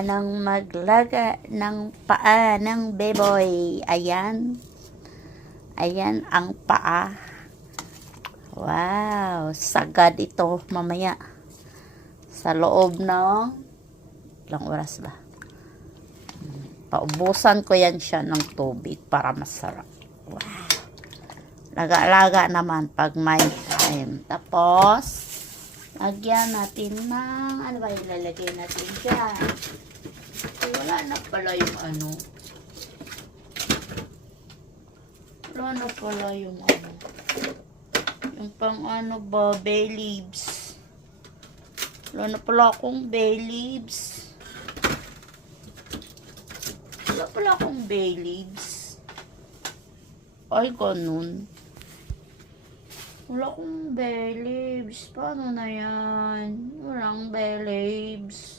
ng maglaga ng paa ng beboy. Ayan. Ayan ang paa. Wow, sagad ito mamaya. Sa loob ng ilang oras ba? Paubusan ko yan siya ng tubig para masarap. Wow. Laga-laga naman pag may time. Tapos, lagyan natin ng, ano ba ilalagay natin dyan? Wala na pala yung ano. Wala na pala yung ano. Yung pang ano ba, bay leaves. Wala na pala akong bay leaves. Wala pala akong bay leaves. Ay, ganun. Wala akong bay leaves. Paano na yan? Walang bay leaves.